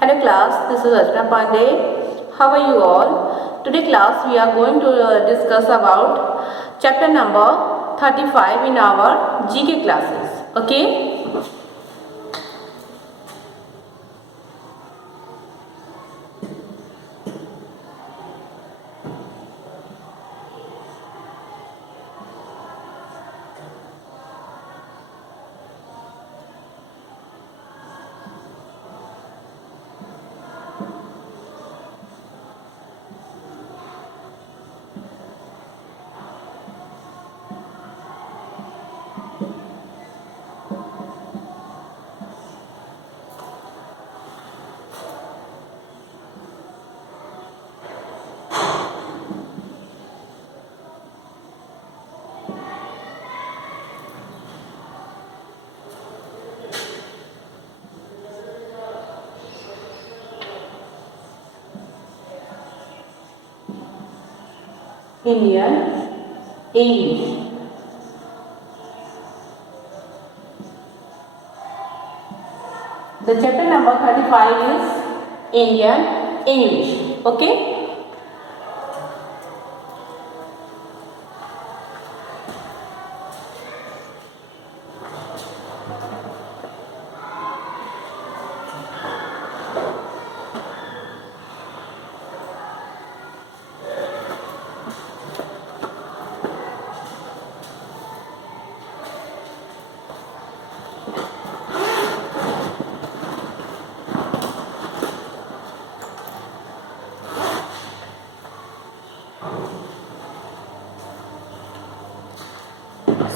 Hello class, this is Archana Pandey. How are you all? Today class we are going to discuss about chapter number 35 in our GK classes. Okay? Indian English. The chapter number 35 is Indian English. Okay?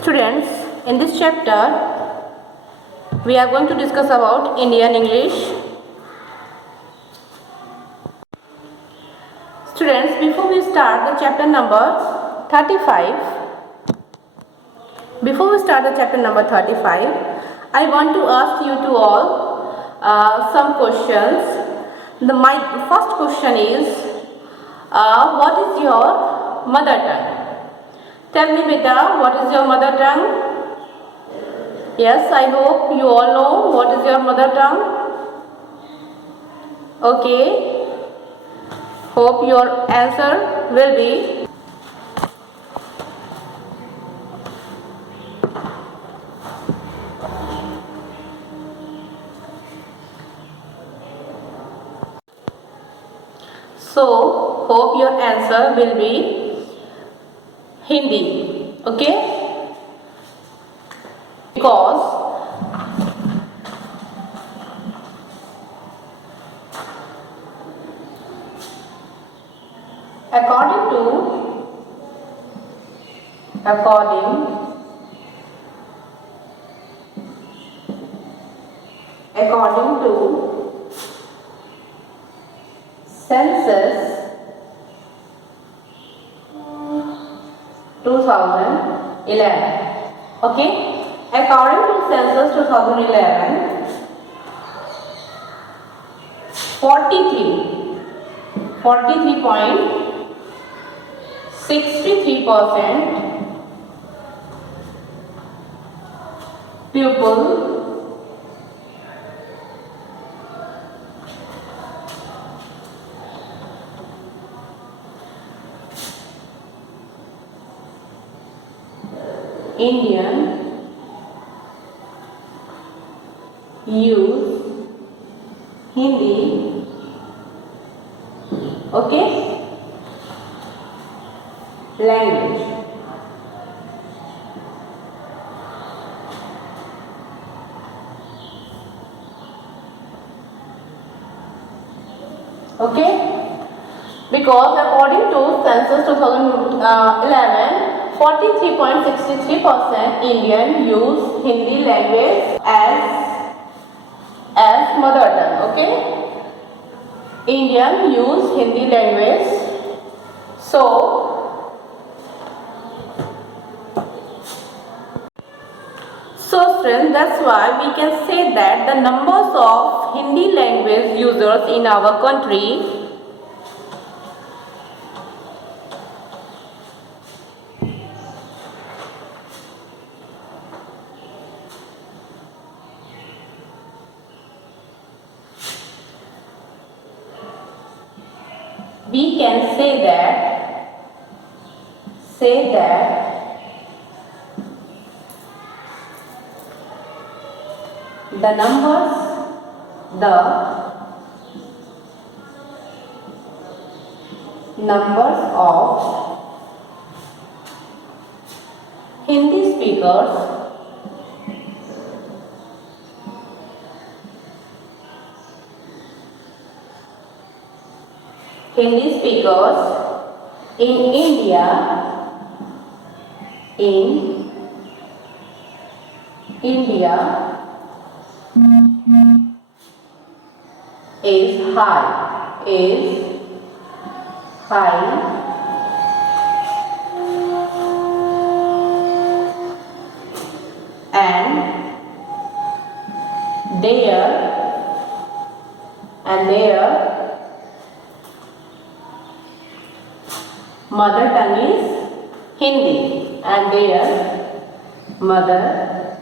Students, in this chapter we are going to discuss about Indian English. Students, before we start the chapter number 35, I want to ask you to all some questions. My first question is, what is your mother tongue? Tell me beta, what is your mother tongue? Yes, I hope you all know what is your mother tongue. Okay. Hope your answer will be so. Hope your answer will be Hindi. Okay. Because according to census 2011. Okay. According to census 2011, 43.63% people Indian use Hindi, okay, language. Okay, because according to census 2011, 43.63% Indian use Hindi language as mother tongue. Okay, Indian use Hindi language. So friends, that's why we can say that the numbers of Hindi language users in our country we can say that the numbers of Hindi speakers in India is high and their mother tongue is Hindi, and their mother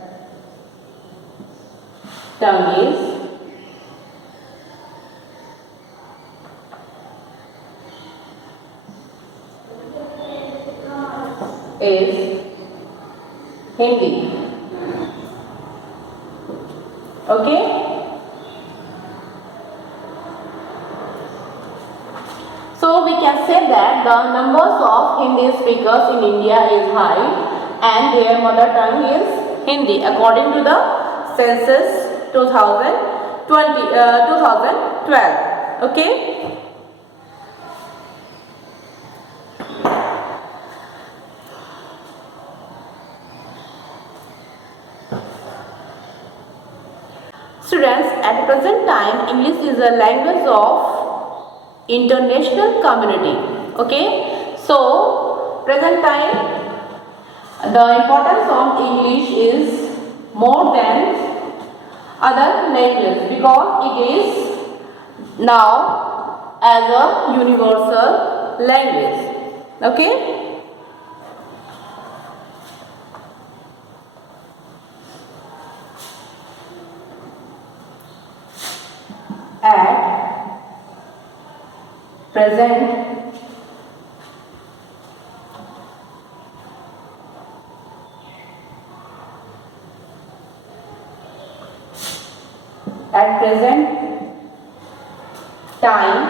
tongue is Hindi. Okay? So we can say that the numbers of Hindi speakers in India is high and their mother tongue is Hindi according to the census 2012. Okay? Students, at the present time, English is a language of international community. Okay, so present time the importance of English is more than other languages because it is now as a universal language. Okay. At present time,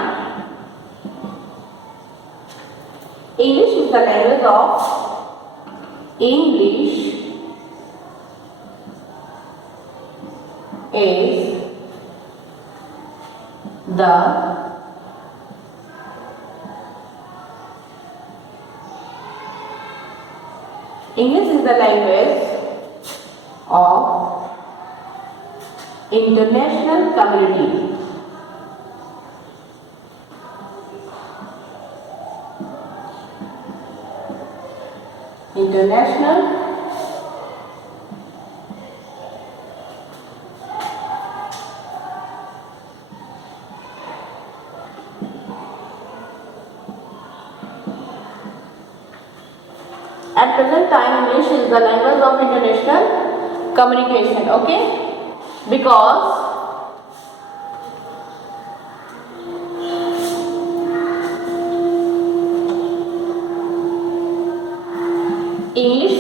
English is the language of English is the language of international community. At present time, English is the language of international communication. Okay, because English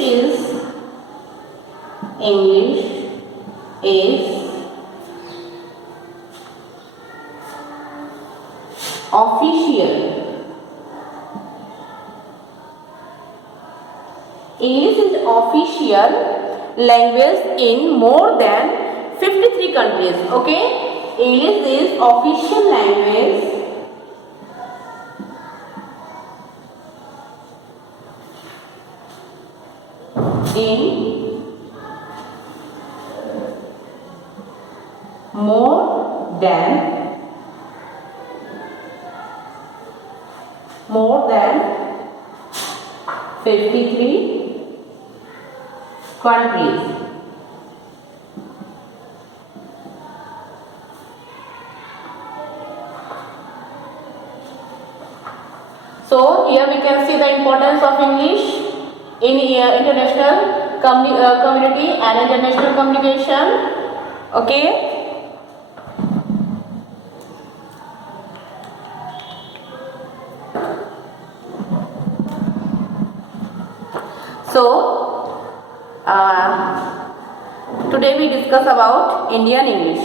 is official. English is official language in more than 53 countries. Okay, English is official language in more than 53 countries. So here we can see the importance of English in international community and international communication. Okay. Today we discuss about Indian English.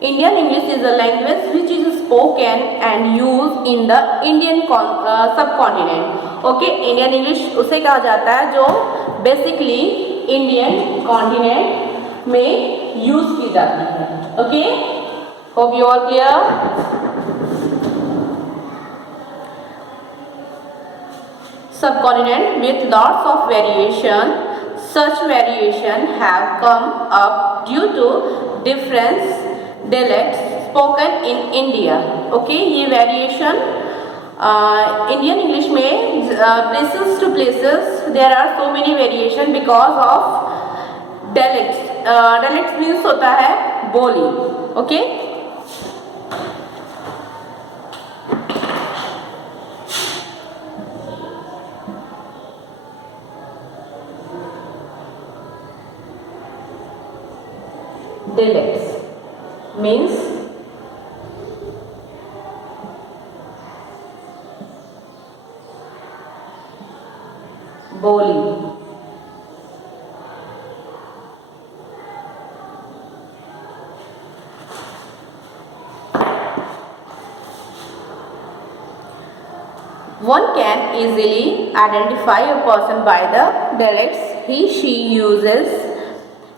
Indian English is a language which is spoken and used in the Indian subcontinent. Okay, Indian English उसे कहा जाता है जो basically Indian continent में use की जाती है. Okay, hope you are clear. Subcontinent with lots of variation. Such variation have come up due to different dialects spoken in India. Okay, ये variation Indian English में places to places there are so many variation because of dialects. Dialects means होता है बोली. Okay. Dialects means बोली. One can easily identify a person by the dialects she uses.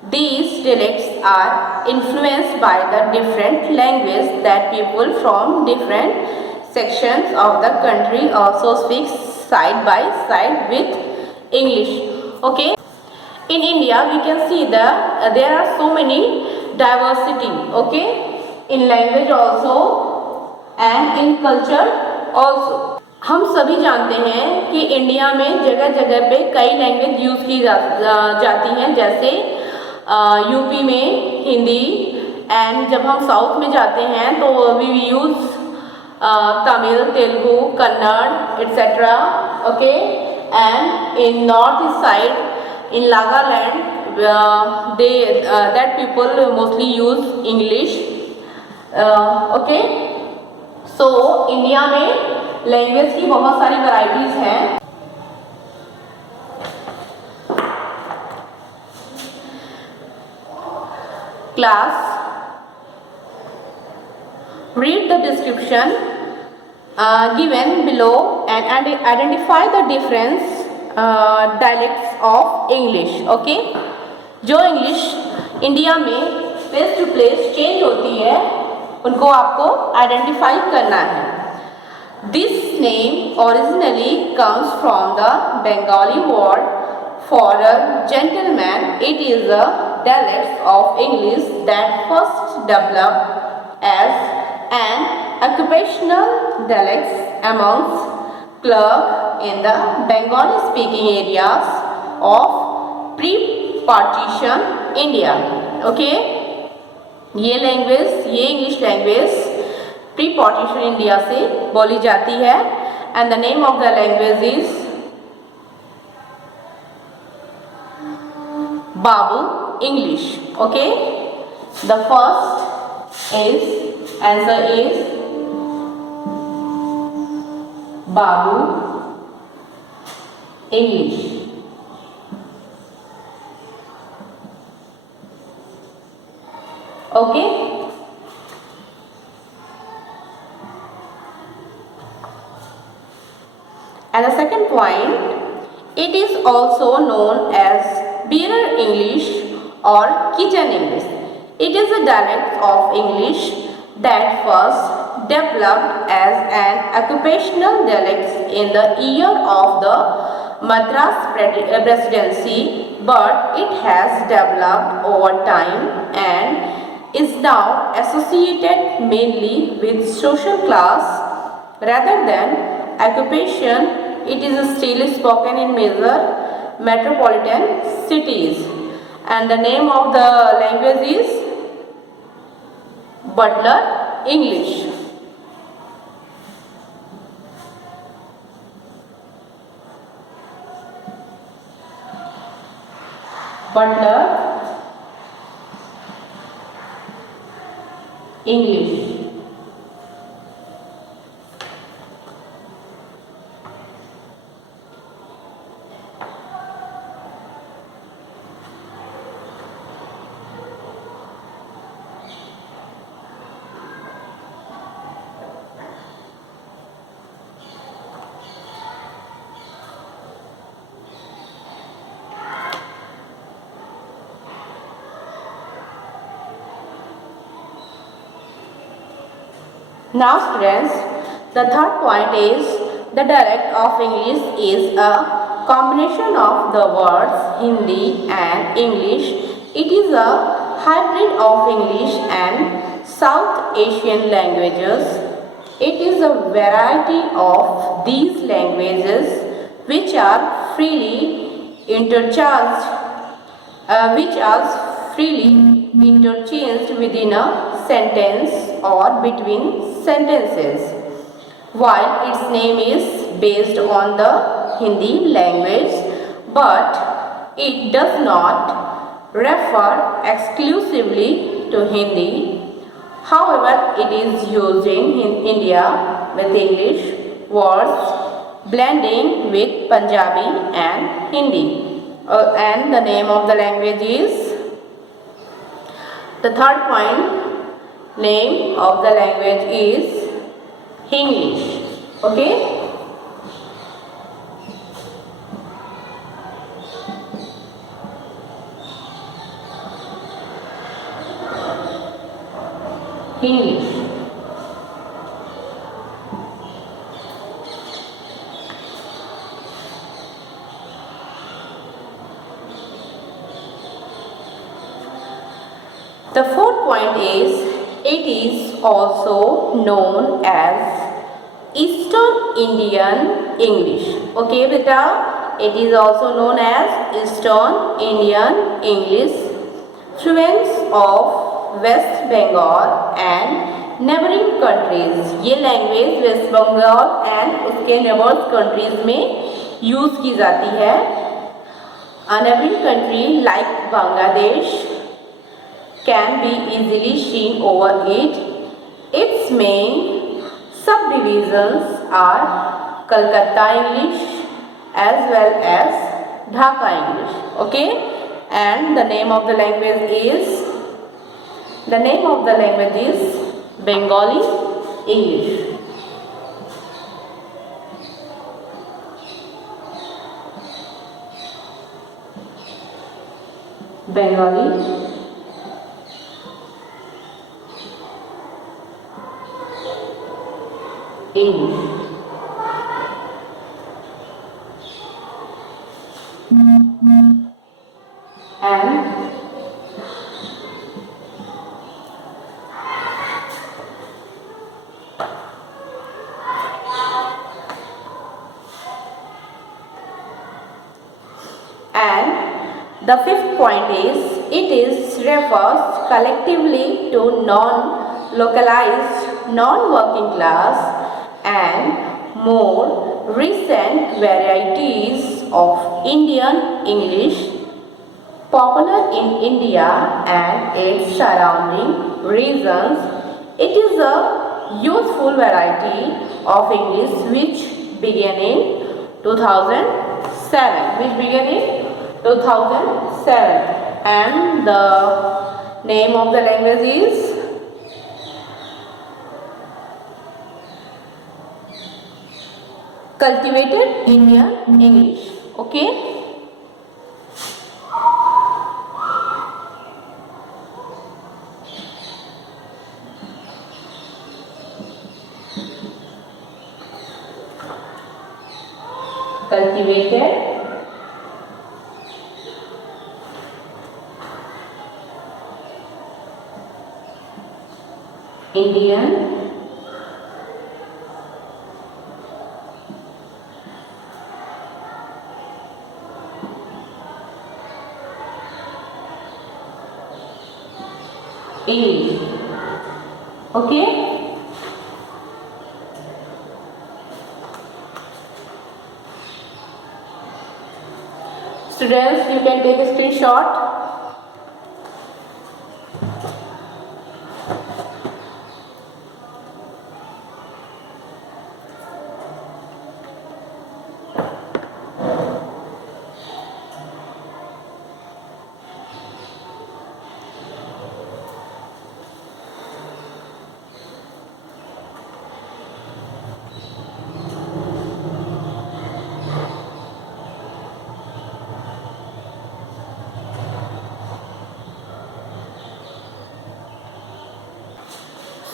These dialects are influenced by the different language that people from different sections of the country also speak side by side with English. Okay. In India, we can see that there are so many diversity. Okay. In language also and in culture also. हम सभी जानते हैं कि India में जगह जगह पे कई लैंग्वेज यूज़ की जाती हैं, जैसे यूपी में हिंदी, एंड जब हम साउथ में जाते हैं तो we use Tamil, Telugu, Kannada etcetera. Okay, and in north east side in Nagaland that people mostly use English. Okay, so India में लैंग्वेज की बहुत सारी वैरायटीज़ हैं. Class, read the description given below and identify the difference dialects of English. Okay, जो English India में place to place change होती है उनको आपको आइडेंटिफाई करना है. This name originally comes from the Bengali word for a gentleman. It is a dialect of English that first developed as an occupational dialect amongst clerks in the Bengali speaking areas of pre-partition India. Okay, ये English language pre partition India से बोली जाती है, and the name of the language is Babu English. Okay, the first is answer is Babu English. Okay, and the second point, it is also known as Bearer English or Kitchen English. It is a dialect of English that first developed as an occupational dialect in the year of the Madras Presidency, but it has developed over time and is now associated mainly with social class rather than occupation. It is still spoken in major metropolitan cities, and the name of the language is Butler English. Butler English. Now students, the third point is the dialect of English is a combination of the words Hindi and English. It is a hybrid of English and South Asian languages. It is a variety of these languages which are freely interchanged, which are freely interchanged within a sentence or between sentences. While its name is based on the Hindi language, but it does not refer exclusively to Hindi. However, it is used in India with English words blending with Punjabi and Hindi. And the name of the language is, the third point, name of the language is English. Okay? English. The fourth point is, it is also known as Eastern Indian English. Okay, beta, it is also known as Eastern Indian English. Fluents of West Bengal and neighboring countries. ये language waste Bengal and उसके neighbours countries में use की जाती है. A neighboring country like Bangladesh can be easily seen over it. Its main subdivisions are Calcutta English as well as Dhaka English. Okay, and the name of the language is Bengali English. Bengali English. And the fifth point is, it is refers collectively to non-localized, non-working class and more recent varieties of Indian English popular in India and its surrounding regions. It is a youthful variety of English which began in 2007. And the name of the language is Cultivated Indian English. Okay. Cultivated Indian English. Okay. Students, you can take a screenshot.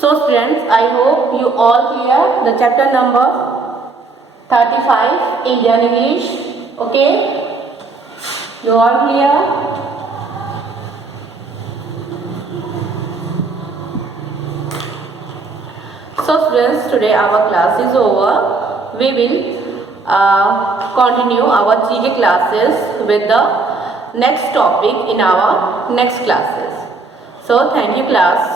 So students, I hope you all clear the chapter number 35 Indian English. Okay, you all clear? So students, today our class is over. We will continue our GK classes with the next topic in our next classes. So thank you class.